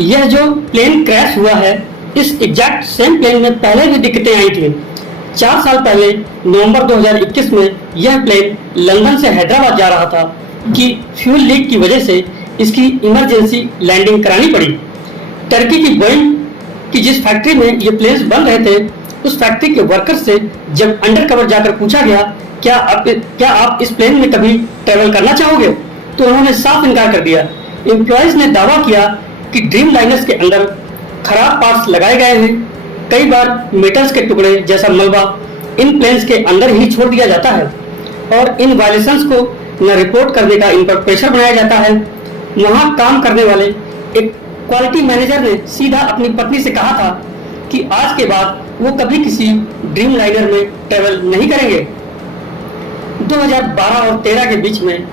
यह जो plane crash हुआ है, इस एग्जैक्ट सेम प्लेन में पहले भी दिक्कतें आई थी। 4 साल पहले नवंबर 2021 में यह प्लेन लंदन से हैदराबाद जा रहा था कि फ्यूल लीक की वजह से इसकी इमरजेंसी लैंडिंग करानी पड़ी। टर्की की बोइंग की जिस फैक्ट्री में ये प्लेन्स बन रहे थे, उस फैक्ट्री के वर्कर्स से जब अंडरकवर जाकर पूछा गया क्या आप इस प्लेन में कभी ट्रेवल करना चाहोगे, तो उन्होंने साफ इनकार कर दिया। एम्प्लॉयज ने दावा किया कि ड्रीम लाइनर्स के अंदर खराब पार्ट्स लगाए गए हैं। कई बार मेटल्स के टुकड़े जैसा मलबा इन प्लेन्स के अंदर ही छोड़ दिया जाता है और इन वायलेशंस को न रिपोर्ट करने का इन पर प्रेशर बनाया जाता है। वहां काम करने वाले एक क्वालिटी मैनेजर ने सीधा अपनी पत्नी से कहा था कि आज के बाद वो कभी किसी ड्रीम लाइनर में ट्रेवल नहीं करेंगे। 2012 और 13 के बीच में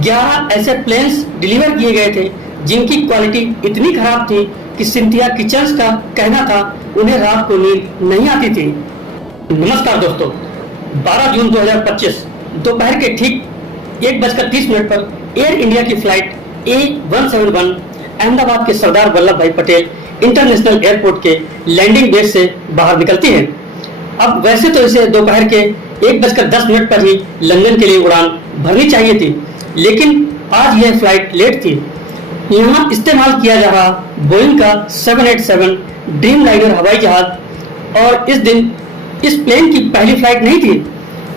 11 ऐसे प्लेन्स डिलीवर किए गए थे जिनकी क्वालिटी इतनी खराब थी कि सिंथिया किचन्स का कहना था उन्हें रात को नींद नहीं आती थी। नमस्कार दोस्तों, 12 जून 2025 दोपहर के ठीक 1:30 पर एयर इंडिया की फ्लाइट A171 अहमदाबाद के सरदार वल्लभ भाई पटेल इंटरनेशनल एयरपोर्ट के लैंडिंग गेट से बाहर निकलती है। अब वैसे तो इसे दोपहर के 1:10 पर ही लंदन के लिए उड़ान भरनी चाहिए थी, लेकिन आज यह फ्लाइट लेट थी। यहाँ इस्तेमाल किया जा रहा बोइंग का 787 ड्रीम लाइनर हवाई जहाज और इस दिन इस प्लेन की पहली फ्लाइट नहीं थी।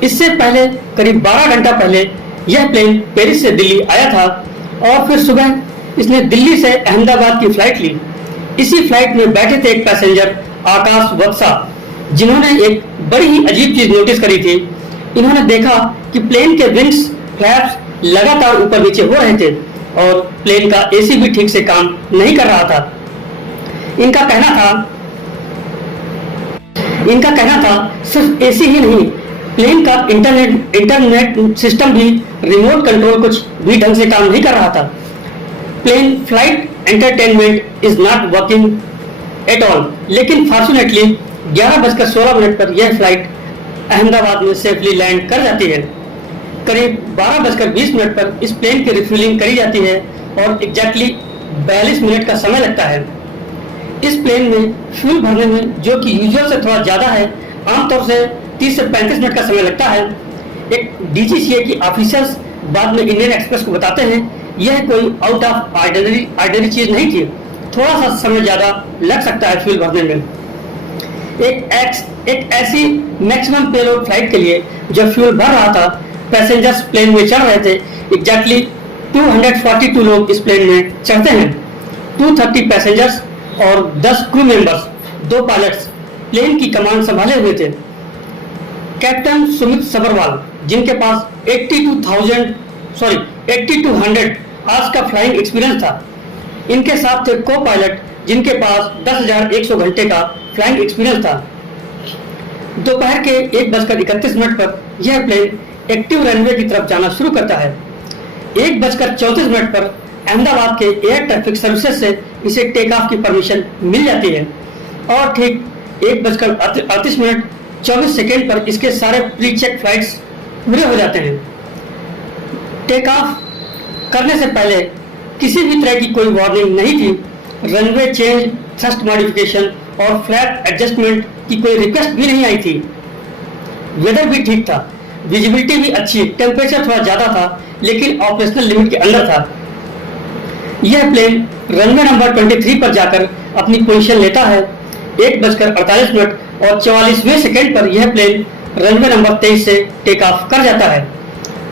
इससे पहले करीब 12 घंटा पहले यह प्लेन पेरिस से दिल्ली आया था और फिर सुबह इसने दिल्ली से अहमदाबाद की फ्लाइट ली। इसी फ्लाइट में बैठे थे एक पैसेंजर आकाश वत्सा, जिन्होंने एक बड़ी ही अजीब चीज नोटिस करी थी। इन्होंने देखा कि प्लेन के विंग्स फ्लैप्स लगातार ऊपर नीचे हो रहे थे और प्लेन का एसी भी ठीक से काम नहीं कर रहा था। इनका कहना था सिर्फ एसी ही नहीं, प्लेन का इंटरनेट सिस्टम भी, रिमोट कंट्रोल कुछ भी ढंग से काम नहीं कर रहा था। Plane flight entertainment is not working at all. लेकिन फॉर्चुनेटली 11:16 पर यह फ्लाइट अहमदाबाद में सेफली लैंड कर जाती है। करीब 12:20 पर इस प्लेन की रिफ्यूलिंग करी जाती है और एग्जैक्टली 42 मिनट का समय लगता है। इस प्लेन में फ्यूल भरने में, जो कि यूजुअल से थोड़ा ज़्यादा है, आमतौर से 30 से 35 मिनट का समय लगता है। एक DGCA की ऑफिसर्स बाद में इंडियन एक्सप्रेस को बताते हैं यह कोई आउट ऑफ ऑर्डिनरी चीज़ नहीं थी, थोड़ा सा समय ज़्यादा लग सकता है फ्यूल भरने में। एक ऐसी मैक्सिमम पेलोड फ्लाइट के लिए जब फ्यूल भर रहा था, पैसेंजर्स प्लेन में चढ़ रहे थे। एग्जैक्टली 242 लोग इस प्लेन में चढ़ते हैं। 230 पैसेंजर्स और 10 क्रू मेंबर्स, 2 पायलट्स प्लेन की कमांड संभाले हुए थे। कैप्टन सुमित सबरवाल, जिनके पास 8200 आवर्स का फ्लाइंग एक्सपीरियंस था। इनके साथ थे को पायलट, जिनके पास 10,100 घंटे का फ्लाइंग एक्सपीरियंस था। दोपहर के 1:31 पर यह प्लेन एक्टिव रनवे की तरफ जाना शुरू करता है। 1:34 पर अहमदाबाद के एयर ट्रैफिक सर्विसेज से इसे टेक ऑफ की परमिशन मिल जाती है और ठीक 1:38 24 पर इसके सारे प्री चेक फ्लाइट्स पूरे हो जाते हैं। टेक ऑफ करने से पहले किसी भी तरह की कोई वार्निंग नहीं थी। रनवे चेंज, थ्रस्ट मॉडिफिकेशन और फ्लैप एडजस्टमेंट की कोई रिक्वेस्ट भी नहीं आई थी। वेदर भी ठीक था, विजिबिलिटी भी अच्छी, टेम्परेचर थोड़ा ज़्यादा था लेकिन ऑपरेशनल लिमिट के अंदर था। यह प्लेन रनवे नंबर 23 पर जाकर अपनी पोजीशन लेता है। 1:48 और 44वें पर यह प्लेन रनवे नंबर 23 से टेक ऑफ कर जाता है।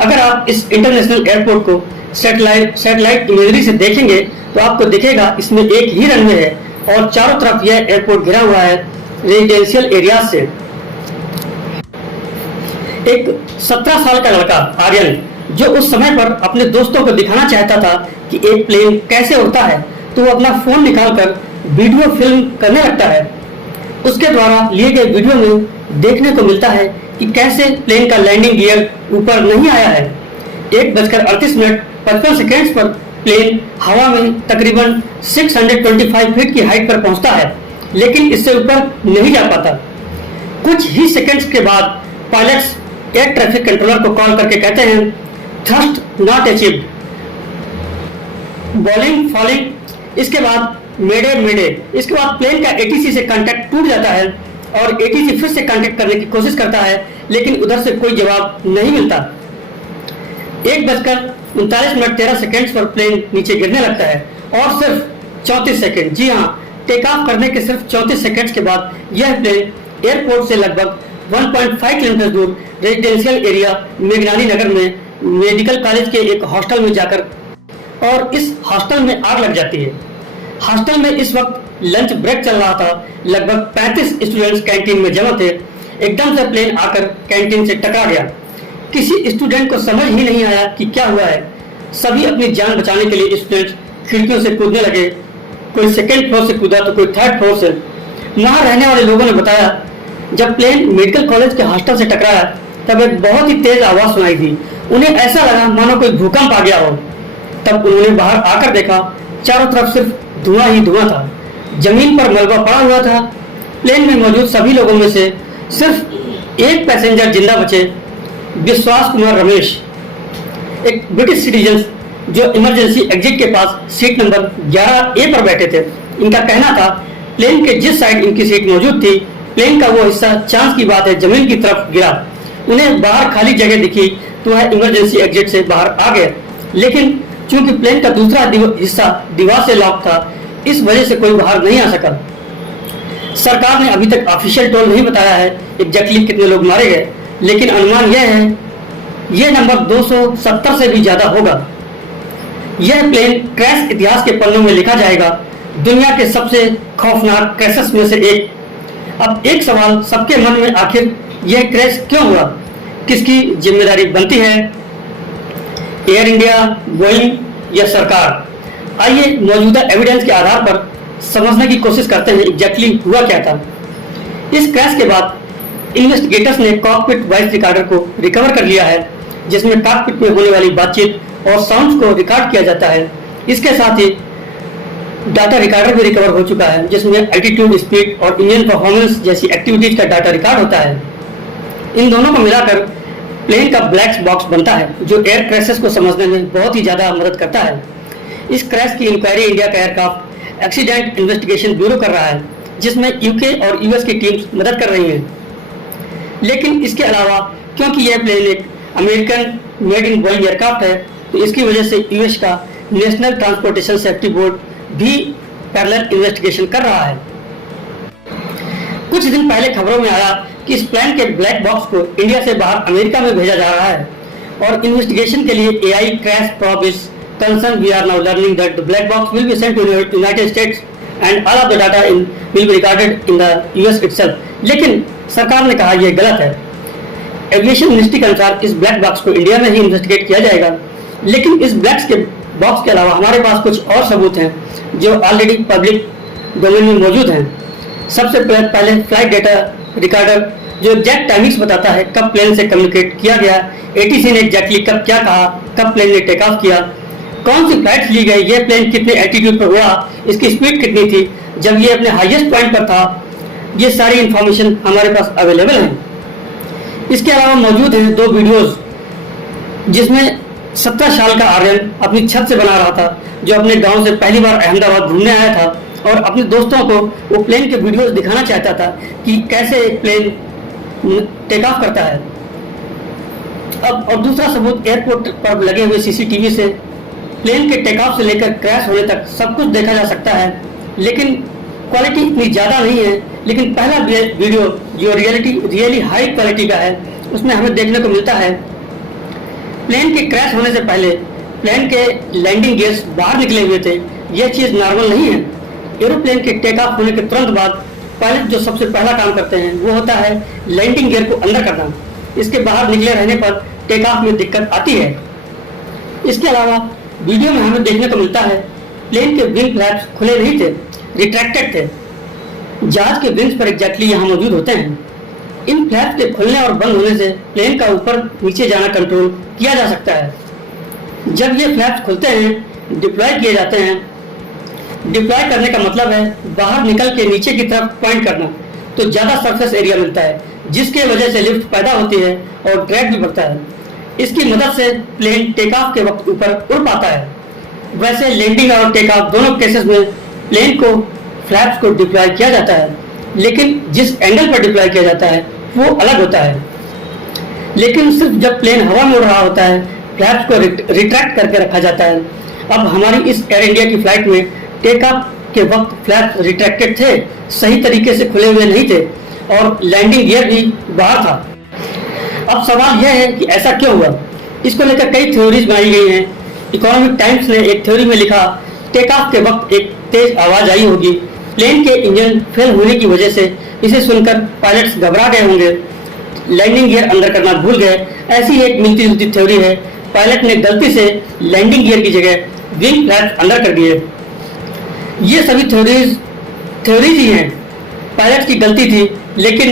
अगर आप इस इंटरनेशनल एयरपोर्ट को सैटेलाइट इमेजरी से देखेंगे तो आपको दिखेगा इसमें एक ही रनवे है और चारों तरफ यह एयरपोर्ट घिरा हुआ है रेजिडेंशियल एरिया से। एक 17 साल का लड़का आर्यन, जो उस समय पर अपने दोस्तों को दिखाना चाहता था कि एक प्लेन कैसे उड़ता है, तो वो अपना फोन निकालकर वीडियो फिल्म करने लगता है। उसके द्वारा लिए गए वीडियो में देखने को मिलता है कि कैसे प्लेन का लैंडिंग गियर ऊपर नहीं आया है। 1:38 पर प्लेन हवा में तकरीबन 625 फीट की हाइट पर पहुंचता है, लेकिन इससे ऊपर नहीं जा पाता। कुछ ही सेकंड्स के बाद पायलट्स एयर ट्रैफिक कंट्रोलर को कॉल करके कहते हैं thrust not achieved, bowling falling. इसके बाद मेडे मेडे। इसके बाद प्लेन का एटीसी से कांटेक्ट टूट जाता है और एटीसी फिर से कांटेक्ट करने की कोशिश करता है, लेकिन उधर से कोई जवाब नहीं मिलता। 1:39:13 पर प्लेन नीचे गिरने लगता है और सिर्फ 34 सेकंड, जी हाँ, टेक ऑफ करने के सिर्फ 34 सेकंड के बाद यह प्लेन एयरपोर्ट से लगभग 1.5 किलोमीटर दूर रेजिडेंशियल एरिया मेघनानी नगर में मेडिकल कॉलेज के एक हॉस्टल में जाकर, और इस हॉस्टल में आग लग जाती है। हॉस्टल में इस वक्त लंच ब्रेक चल रहा था। लगभग 35 स्टूडेंट्स कैंटीन में जमा थे। एकदम से प्लेन आकर कैंटीन से टकरा गया। किसी स्टूडेंट को समझ ही नहीं आया कि क्या हुआ है। सभी अपनी जान बचाने के लिए स्टूडेंट्स खिड़कियों से कूदने लगे। कोई सेकेंड फ्लोर से कूदा तो कोई थर्ड फ्लोर से। वहां रहने वाले लोगों ने बताया, जब प्लेन मेडिकल कॉलेज के हॉस्टल से टकराया तब एक बहुत ही तेज आवाज सुनाई दी। उन्हें ऐसा लगा मानो कोई भूकंप आ गया हो। तब उन्होंने बाहर आकर देखा, चारों तरफ सिर्फ धुआं ही धुआं था। जमीन पर मलबा पड़ा हुआ था। प्लेन में मौजूद सभी लोगों में से सिर्फ एक पैसेंजर जिंदा बचे, विश्वास कुमार रमेश, एक ब्रिटिश सिटीजन जो इमरजेंसी एग्जिट के पास सीट नंबर 11A पर बैठे थे। इनका कहना था प्लेन के जिस साइड इनकी सीट मौजूद थी, प्लेन का वो हिस्सा चांस की बात है जमीन की तरफ गिरा। उन्हें बाहर खाली जगह दिखी तो वह इमरजेंसी एग्जिट से बाहर आ गए, लेकिन चूंकि प्लेन का दूसरा हिस्सा दीवार से लॉक था, इस वजह से कोई बाहर नहीं आ सका। सरकार ने अभी तक ऑफिशियल टोल नहीं बताया है एग्जैक्टली कितने लोग मारे गए, लेकिन अनुमान यह है यह नंबर 270 से भी ज्यादा होगा। यह प्लेन क्रैश इतिहास के पन्नों में लिखा जाएगा, दुनिया के सबसे खौफनाक क्रैशेस में से एक। अब एक सवाल सबके मन में, आखिर यह क्रैश क्यों हुआ, किसकी जिम्मेदारी बनती है, एयर इंडिया, बोइंग या सरकार? आइए मौजूदा एविडेंस के आधार पर समझने की कोशिश करते हैं एग्जैक्टली हुआ क्या था। इस क्रैश के बाद इन्वेस्टिगेटर्स ने कॉकपिट वॉइस रिकॉर्डर को रिकवर कर लिया है, जिसमें कॉकपिट में होने वाली बातचीत और साउंड को रिकॉर्ड किया जाता है। इसके साथ ही डाटा रिकॉर्डर भी रिकवर हो चुका है, जिसमें एल्टीट्यूड, स्पीड और इंजन परफॉर्मेंस जैसी एक्टिविटीज का डाटा रिकॉर्ड होता है। इन दोनों को मिलाकर प्लेन का ब्लैक बॉक्स बनता है, जो एयर क्रैशेस को समझने में बहुत ही ज्यादा मदद करता है। इस क्रैश की इंक्वायरी इंडिया का एयरक्राफ्ट एक्सीडेंट इन्वेस्टिगेशन ब्यूरो कर रहा है, जिसमें यूके और यूएस की टीम्स मदद कर रही हैं। लेकिन इसके अलावा क्योंकि यह प्लेन एक American made in Boeing aircraft है, तो इसकी वजह से यूएस का नेशनल ट्रांसपोर्टेशन सेफ्टी बोर्ड भी पैरेलल इन्वेस्टिगेशन कर रहा है। कुछ दिन पहले खबरों में आया कि इस प्लेन के ब्लैक बॉक्स को इंडिया से बाहर अमेरिका में भेजा जा रहा है और इन्वेस्टिगेशन के लिए AI crash probe is concern. We are now learning that the black box will be sent to United States and all of the data will be recorded in the US itself. लेकिन सरकार ने कहा यह गलत है। Aviation ministry के अनुसार इस ब्लैक बॉक्स को इंडिया में ही इन्वेस्टिगेट किया जाएगा, लेकिन इस ब्लैक बॉक्स के अलावा हमारे पास कुछ और सबूत हैं जो ऑलरेडी पब्लिक डोमेन में मौजूद हैं। सबसे पहले फ्लाइट डेटा रिकॉर्डर जो एग्जैक्ट टाइमिंग्स बताता है कब प्लेन से कम्युनिकेट किया गया, एटीसी ने एग्जैक्टली कब क्या कहा, कब प्लेन ने टेक ऑफ किया, कौन सी फ्लाइट्स ली गई, ये प्लेन कितने एल्टीट्यूड पर हुआ, इसकी स्पीड कितनी थी जब ये अपने हाईएस्ट पॉइंट पर था। ये सारी इंफॉर्मेशन हमारे पास अवेलेबल है। इसके अलावा मौजूद हैं 2 वीडियोस जिसमें 17 साल का आर्यन अपनी छत से बना रहा था, जो अपने गांव से पहली बार अहमदाबाद घूमने आया था और अपने दोस्तों को वो प्लेन के वीडियोस दिखाना चाहता था कि कैसे एक प्लेन टेक ऑफ करता है। अब और दूसरा सबूत एयरपोर्ट पर लगे हुए सीसीटीवी से प्लेन के टेक ऑफ से लेकर क्रैश होने तक सब कुछ देखा जा सकता है, लेकिन क्वालिटी इतनी ज़्यादा नहीं है। लेकिन पहला वीडियो जो रियली हाई क्वालिटी का है, उसमें हमें देखने को मिलता है प्लेन के क्रैश होने से पहले प्लेन के लैंडिंग गियर्स बाहर निकले हुए थे। यह चीज़ नॉर्मल नहीं है। एरोप्लेन के टेक ऑफ होने के तुरंत बाद पायलट जो सबसे पहला काम करते हैं वो होता है लैंडिंग गियर को अंदर करना। इसके बाहर निकले रहने पर टेक ऑफ में दिक्कत आती है। इसके अलावा वीडियो में हमें देखने को मिलता है प्लेन के विंग फ्लैप्स खुले नहीं थे, रिट्रैक्टेड थे। जहाज के विंग्स पर एग्जैक्टली यहाँ मौजूद होते हैं। इन फ्लैप्स के खुलने और बंद होने से प्लेन का ऊपर नीचे जाना कंट्रोल किया जा सकता है। जब ये फ्लैप्स खुलते हैं, डिप्लॉय किए जाते हैं। डिप्लॉय करने का मतलब है बाहर निकल के नीचे की तरफ पॉइंट करना, तो ज़्यादा सरफेस एरिया मिलता है, जिसके वजह से लिफ्ट पैदा होती है और ड्रैग भी बढ़ता है। इसकी मदद से प्लेन टेक ऑफ के वक्त ऊपर उड़ पाता है। वैसे लैंडिंग और टेक ऑफ दोनों केसेस में प्लेन को फ्लैप्स को डिप्लॉय किया जाता है, लेकिन जिस एंगल पर डिप्लॉय किया जाता है वो अलग होता है। लेकिन सिर्फ जब प्लेन हवा में उड़ रहा होता है फ्लैप्स को रिट्रैक्ट करके रखा जाता है। अब हमारी इस एयर इंडिया की फ्लाइट में टेक ऑफ के वक्त फ्लैप्स रिट्रैक्टेड थे, सही तरीके से खुले हुए नहीं थे और लैंडिंग गियर भी बाहर था। अब सवाल यह है कि ऐसा क्यों हुआ। इसको लेकर कई थ्योरीज बनाई गई हैं। इकोनॉमिक टाइम्स ने एक थ्योरी में लिखा, टेक ऑफ के वक्त एक तेज आवाज आई होगी, प्लेन के इंजन फेल होने की वजह से इसे सुनकर पायलट्स घबरा गए होंगे, लैंडिंग गियर अंदर करना भूल गए। ऐसी एक मिलती जुलती थ्योरी है। पायलट ने गलती से लैंडिंग गियर की जगह विंग फ्लैप्स अंदर कर दिए। ये सभी थ्योरीज ही हैं। पायलट की गलती थी, लेकिन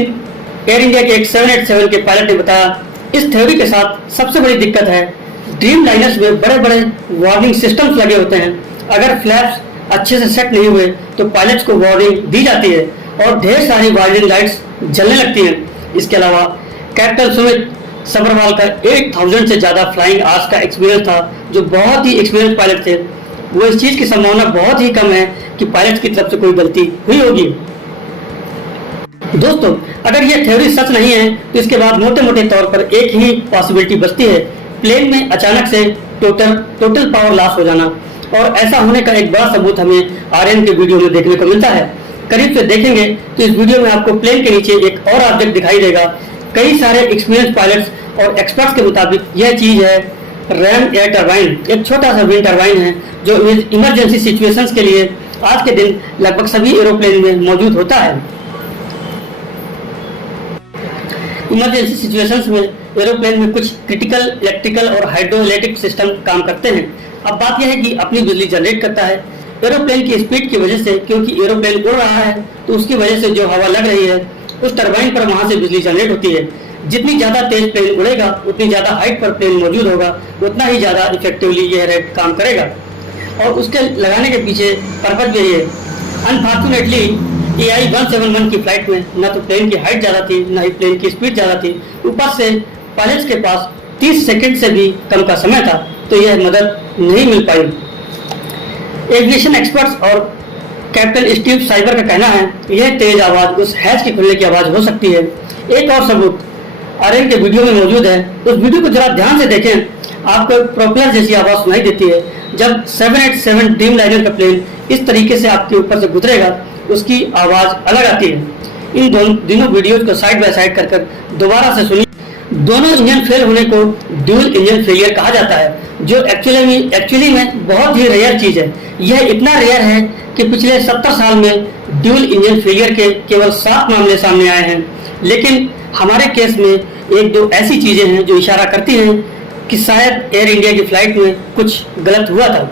एयर इंडिया के एक 787 के पायलट ने बताया, इस थ्योरी के साथ सबसे बड़ी दिक्कत है, ड्रीम लाइनर्स में बड़े बड़े वार्निंग सिस्टम्स लगे होते हैं। अगर फ्लैप्स अच्छे से सेट नहीं हुए तो पायलट्स को वार्निंग दी जाती है और ढेर सारी वार्निंग लाइट्स जलने लगती हैं। इसके अलावा कैप्टन सुमित सबरवाल का 8000 से ज़्यादा फ्लाइंग आवर्स का एक्सपीरियंस था, जो बहुत ही एक्सपीरियंस पायलट थे। वो इस चीज़ की संभावना बहुत ही कम है कि पायलट की तरफ से कोई गलती हुई होगी। दोस्तों, अगर ये थ्योरी सच नहीं है तो इसके बाद मोटे मोटे तौर पर एक ही पॉसिबिलिटी बचती है, प्लेन में अचानक से टोटल पावर लॉस हो जाना। और ऐसा होने का एक बड़ा सबूत हमें आर्यन के वीडियो में देखने को मिलता है। करीब से देखेंगे तो इस वीडियो में आपको प्लेन के नीचे एक और ऑब्जेक्ट दिखाई देगा। कई सारे एक्सपीरियंस पायलट्स और एक्सपर्ट्स के मुताबिक यह चीज है रैम एयर टरबाइन, एक छोटा सा विंड टरबाइन है जो इमरजेंसी सिचुएशंस के लिए आज के दिन लगभग सभी एरोप्लेन में मौजूद होता है। इमरजेंसी सिचुएशंस में एरोप्लेन में कुछ क्रिटिकल इलेक्ट्रिकल और हाइड्रोइलेक्ट्रिक सिस्टम काम करते हैं। अब बात यह है कि अपनी बिजली जनरेट करता है एरोप्लेन की स्पीड की वजह से, क्योंकि एरोप्लेन उड़ रहा है तो उसकी वजह से जो हवा लग रही है उस टरबाइन पर वहां से बिजली जनरेट होती है। जितनी ज्यादा तेज प्लेन उड़ेगा उतनी ज्यादा हाइट पर प्लेन मौजूद होगा, उतना ही ज्यादा इफेक्टिवली यह रेड काम करेगा। और उसके लगाने के पीछे पर्पज भी है। अनफॉर्चुनेटली AI 171 की फ्लाइट में न तो प्लेन की हाइट ज़्यादा थी, न ही प्लेन की स्पीड ज़्यादा थी, ऊपर से पायलट्स के पास 30 सेकंड से भी कम का समय था, तो यह मदद नहीं मिल पाई। एविएशन एक्सपर्ट्स और कैप्टन स्टीव साइबर का कहना है यह तेज आवाज़ उस हैच के खुलने की आवाज़ हो सकती है। एक और सबूत आर्यन के वीडियो में मौजूद है, उस वीडियो को जरा ध्यान से देखें, आपको प्रोपेलर जैसी आवाज़ सुनाई देती है। जब 787 ड्रीम लाइनर का प्लेन इस तरीके से आपके ऊपर से गुजरेगा उसकी आवाज अलग आती है। इन दोनों वीडियोज को साइड बाय साइड कर दोबारा से सुनिए। दोनों इंजन फेल होने को ड्यूल इंजन फेलियर कहा जाता है, जो एक्चुअली में बहुत ही रेयर चीज है। यह इतना रेयर है कि पिछले 70 साल में ड्यूल इंजन फेलियर के केवल 7 मामले सामने आए हैं। लेकिन हमारे केस में एक दो ऐसी चीजें हैं जो इशारा करती हैं कि शायद एयर इंडिया की फ्लाइट में कुछ गलत हुआ था।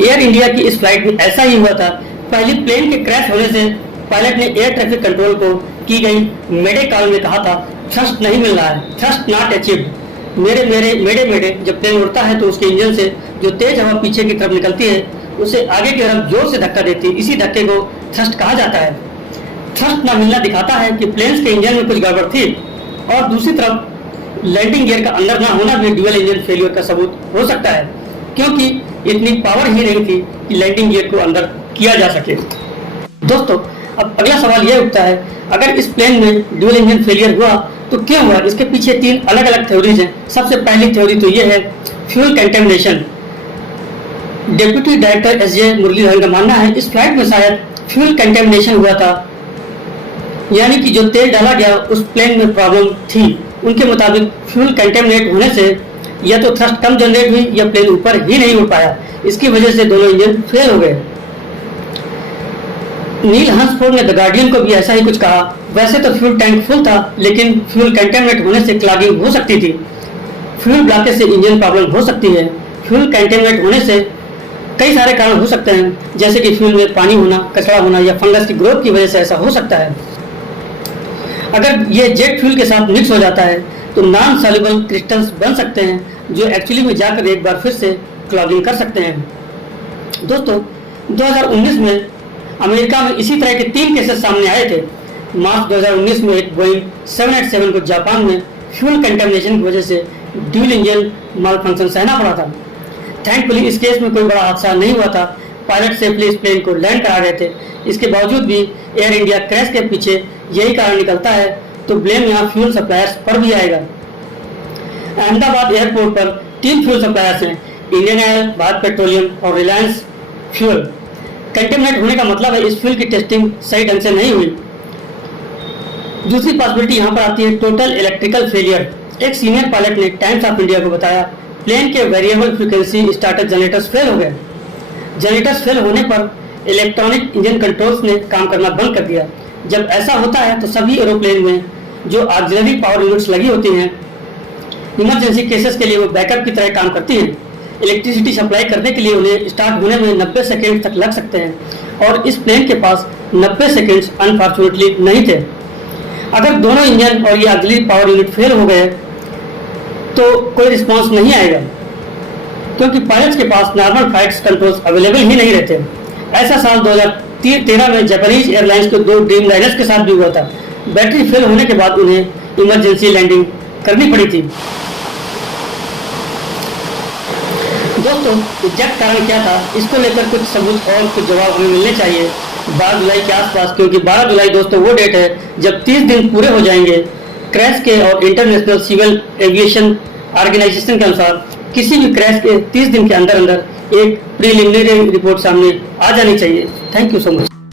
एयर इंडिया की इस फ्लाइट में ऐसा ही हुआ था। पहली प्लेन के क्रैश होने से पायलट ने एयर ट्रैफिक कंट्रोल को की गई मेडे कॉल में कहा था, थ्रस्ट नहीं मिल रहा है, थ्रस्ट नॉट अचीव्ड। मेडे जब प्लेन उड़ता है तो उसके इंजन से जो तेज हवा पीछे की तरफ निकलती है उसे आगे की तरफ जोर से धक्का देती है। इसी धक्के को थ्रस्ट कहा जाता है। थ्रस्ट ना मिलना दिखाता है कि प्लेन्स के इंजन में कुछ गड़बड़ थी, और दूसरी तरफ लैंडिंग गियर का अंदर ना होना भी ड्यूल इंजन फेलियर का सबूत हो सकता है, क्योंकि इतनी पावर ही नहीं थी कि लैंडिंग गियर को अंदर किया जा सके। दोस्तों, अब अगला सवाल यह उठता है, अगर इस प्लेन में ड्यूल इंजन फेलियर हुआ तो क्यों हुआ? इसके पीछे 3 अलग अलग थ्योरीज हैं। सबसे पहली थ्योरी तो यह है fuel contamination. Deputy director SJ Muralidharan का मानना है इस फ्लाइट में शायद फ्यूल कंटेमिनेशन हुआ था, यानी कि जो तेल डाला गया उस प्लेन में प्रॉब्लम थी। उनके मुताबिक फ्यूल कंटेमिनेट होने से या तो थ्रस्ट कम जनरेट हुई या प्लेन ऊपर ही नहीं उड़ पाया, इसकी वजह से दोनों इंजन फेल हो गए। नील हंसफोर्ड ने द गार्डियन को भी ऐसा ही कुछ कहा। वैसे तो फ्यूल टैंक फुल था, लेकिन फ्यूल कंटेमिनेट होने से क्लॉगिंग हो सकती थी। फ्यूल ब्लॉकेज से इंजन प्रॉब्लम हो सकती है। फ्यूल कंटेमिनेट होने से कई सारे कारण हो सकते हैं, जैसे कि फ्यूल में पानी होना, कचरा होना या फंगस की ग्रोथ की वजह से ऐसा हो सकता है। अगर ये जेट फ्यूल के साथ मिक्स हो जाता है तो नॉन सॉल्युबल क्रिस्टल्स बन सकते हैं, जो एक्चुअली में जाकर एक बार फिर से क्लॉगिंग कर सकते हैं। दोस्तों, 2019 में अमेरिका में इसी तरह के 3 केसेस सामने आए थे। मार्च 2019 में एक बोइंग 787 को जापान में फ्यूल कंटेमिनेशन की वजह से ड्यूल इंजन माल फंक्शन सहना पड़ा था। थैंकफुली इस केस में कोई बड़ा हादसा नहीं हुआ था। पायलट सेफली इस प्लेन को लैंड करा रहे थे। इसके बावजूद भी एयर इंडिया क्रैश के पीछे यही कारण निकलता है, तो ब्लेम यहाँ फ्यूल सप्लायर्स पर भी आएगा। अहमदाबाद एयरपोर्ट पर 3 फ्यूल सप्लायर्स हैं, इंडियन ऑयल, भारत पेट्रोलियम और रिलायंस फ्यूल। कंटेमिनेट होने का मतलब है इस फ्यूल की टेस्टिंग सही ढंग से नहीं हुई। दूसरी पॉसिबिलिटी यहाँ पर आती है टोटल इलेक्ट्रिकल फेलियर। एक सीनियर पायलट ने टाइम्स ऑफ इंडिया को बताया, प्लेन के variable frequency starter generators fail हो गए। जनरेटर्स फेल होने पर इलेक्ट्रॉनिक इंजन कंट्रोल्स ने काम करना बंद कर दिया। जब ऐसा होता है तो सभी एरोप्लेन में जो ऑक्सिलरी पावर यूनिट्स लगी होती हैं, इमरजेंसी केसेस के लिए वो बैकअप की तरह काम करती हैं। इलेक्ट्रिसिटी सप्लाई करने के लिए उन्हें स्टार्ट होने में 90 सेकेंड तक लग सकते हैं और इस प्लेन के पास 90 सेकेंड्स अनफॉर्चुनेटली नहीं थे। अगर दोनों इंजन और ये ऑक्सिलरी पावर यूनिट फेल हो गए तो कोई रिस्पांस नहीं आएगा, क्योंकि पायलट्स के पास नॉर्मल फ्लाइट कंट्रोल्स अवेलेबल ही नहीं रहते। ऐसा साल 2013 में जापानीज एयरलाइंस के 2 ड्रीम लाइनर्स के साथ भी हुआ था। बैटरी फेल होने के बाद उन्हें इमरजेंसी लैंडिंग करनी पड़ी थी। दोस्तों, एग्जैक्ट कारण क्या था, इसको लेकर कुछ सबूत और कुछ जवाब हमें मिलने चाहिए 12 जुलाई के आसपास, क्योंकि 12 जुलाई दोस्तों वो डेट है जब 30 दिन पूरे हो जाएंगे क्रैश के और इंटरनेशनल सिविल एविएशन ऑर्गेनाइजेशन के अनुसार किसी भी क्रैश के 30 दिन के अंदर अंदर एक प्रीलिमिनरी रिपोर्ट सामने आ जानी चाहिए। Thank you so much.